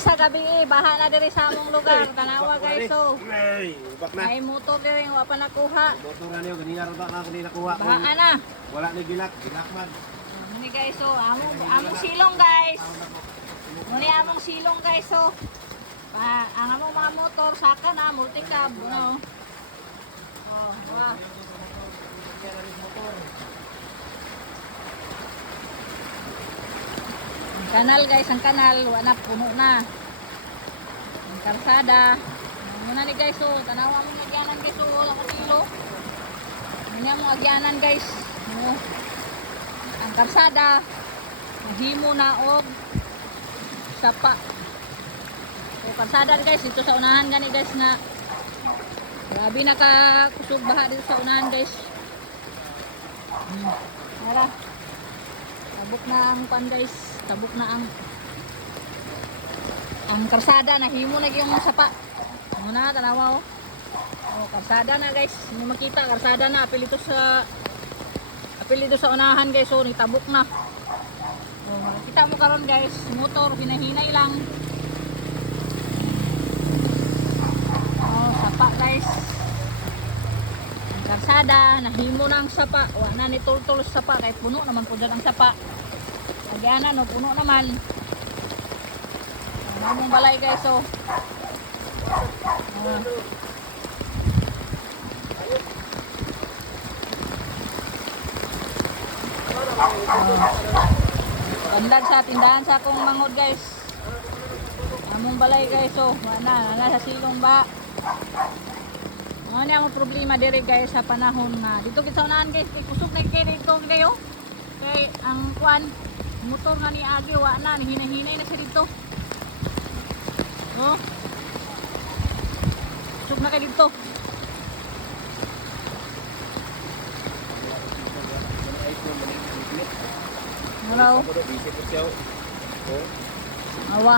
sa gabi baha na diri sa among lugar. Tanawa guys so. Ay, ubak na. Ay motor diri wa pa nakuha. Motor na niyo, ganina ron na kanina kuha. Baha na. Wala ni gilak man. Muni guys so, among silong guys. Muni among silong guys so. Ang among mga motor saka na multicab no. Oh, wow. Kanal guys, ang kanal wala puno na. Ang karsada. Muna ni guys, oh, tanawa mo agyanan guys, oh, wala ko kilo. Muna mo agyanan guys. No. Ang karsada mahimo na og sapa. So karsada guys dito sa unahan gani guys na grabe nakakusog baha dito sa unahan guys. Tara. Tabok na ang pan guys. Tabok na ang karsada na himo na yung sapa. Ano na tanawa oh. Oh, karsada na guys. Hindi makita karsada na apil ito sa unahan guys. So tabok na. Oh, makita mo karon guys, motor hinahinay lang. Oh, sapa guys. Ang karsada nahimo na ang sapa. Wa na ni tultul sapa kahit puno naman po dyan ang sapa. Agyanan no, puno naman. Namong balay guys so. Pandag sa tindahan sa akong mangod guys. Among balay guys so, na sa silong ba. Ano ni ang problema dire guys sa panahon na dito kita unahan guys kay kusog na kay dito kayo. Kay ang kwan motor nga ni Agi wa na hinahinay na siya dito. Oh. Kusog na kay dito. Muraw. Awa.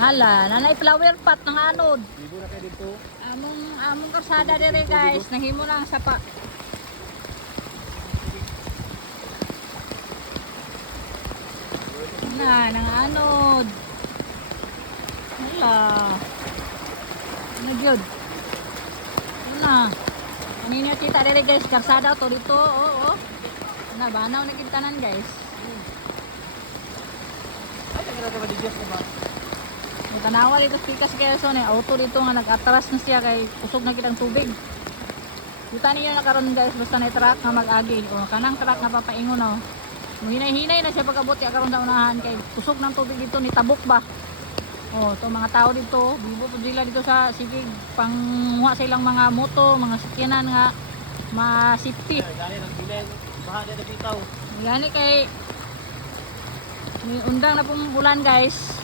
Hala, nanay flower pot ng anod. Libo na kay dito. Among karsada dire guys, nahimo na ang sapa. Na, nang anod. Hala. Ano gyud? Na. Kanina kita dire guys, karsada to dito. Oo. Na banaw na kintanan guys. Ay, nagkala ba di Diyos na ba? May tanawa dito pikas kaya so na auto dito nga nag-atras na siya kay kusog na kitang tubig. Kita niyo na karon guys basta na truck nga mag-agi. O kanang truck na papaingon na. Hinay-hinay na siya pagkabuti karon sa unahan kay kusog ng tubig dito ni tabok ba. Oh, to mga tao dito, bibo pud sila dito sa sige panghuha sa ilang mga moto, mga sakyanan nga ma-safety. Dali nang bilen. Baha na bitaw. Gani kay may undang na pong ulan guys.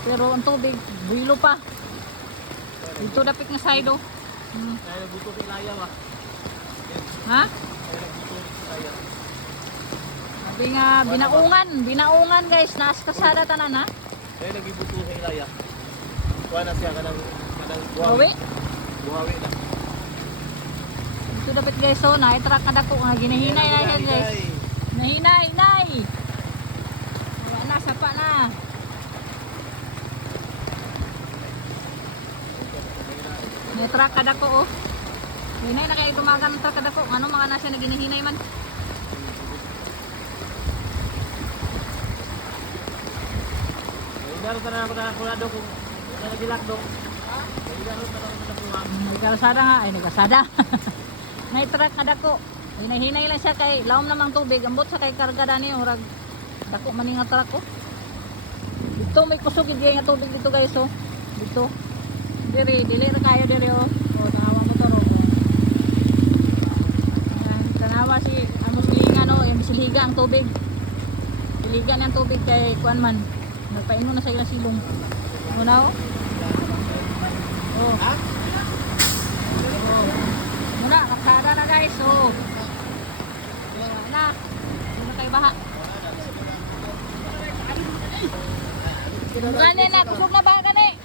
Pero ang tubig, builo pa. Dito dapit nga side oh. Kaya nagbuto sa ilaya ba? Ha? Kaya nagbuto sa ilaya. Sabi nga binaungan guys, naas kasada tanan ha. Kaya nagbuto sa ilaya. Kuha na siya kanang Buhawi. Buhawi na. Dito dapit guys oh, na-truck na dako nga ginahinay na yan guys. Nahinay. Wala na, sapa na. May truck kada ko oh. Hinay na kaya gumagan ng truck kada ko. Ano mga nasa na ginahinay man. Daro na pagkakulado kung nagilak dong. Daro na pagkakuha. Nagkasada nga, ay nagkasada. May truck kada ko. Hinay lang siya kay laom namang tubig. Ambot sa kay karga dani urag dako man nga truck ko. Dito may kusog hindi nga tubig dito guys oh. Dito. Dili ra kayo diri oh. Oh, tanawa mo to ro. Tanawa si ang musligan no, yung siliga ang tubig. Siliga ng tubig kay kuan man. Nagpaingon na sa ilang silong. Muna oh. Oh. Ha? Oh. Muna, maksada na guys. Oh. Na. Muna kayo baha. Gani na, kusog na ba gani?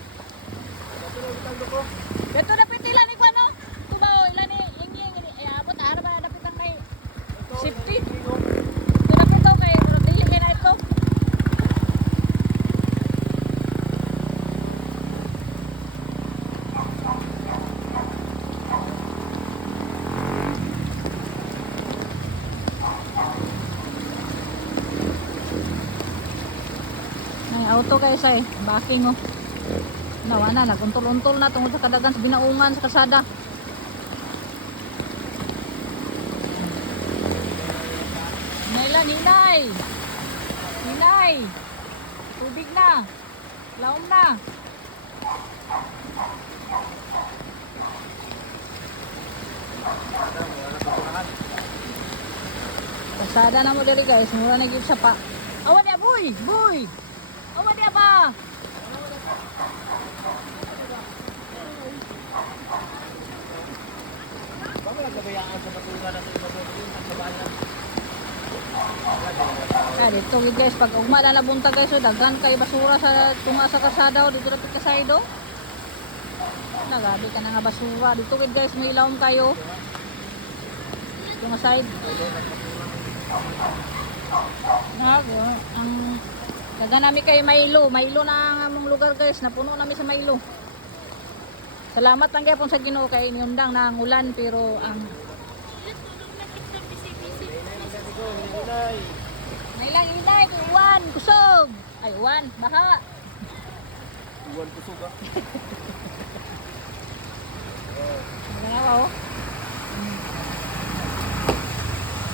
Dito dapat ilan ni kuano? Tubaw ilan ni yung abot ara ba dapat ang may safety. Dito dapat to kay dili kay na ito. dito guys ay backing oh. Nawa na, naguntol-untol na tungkol sa kadagan sa binaungan sa kalsada. Nailan, hinay! Hinay! Tubig na! Laom na! Kalsada na mo diri guys, mura na gyud sa pa. Awa dia boy, boy. Awa dia ba? Bakit nagkabayaan sa baturan at sa baturan at sa bayan? Ah, dito gid guys, pag ugma na nabuntag guys, so daghan kay basura sa tunga sa kalsada o dito ra sa side oh. Nagabi ka na nga basura. Dito gid guys, may ilawom kayo. Dito nga side. Nago, ang daga namin kay Milo. Milo na ang among lugar guys, napuno namin sa Milo. Salamat lang gyapon sa Ginoo kay niundang na ang ulan pero ang nailang inay, uwan, kusog. Ay, uwan, baha. Uwan kusog ah. Maganawa oh.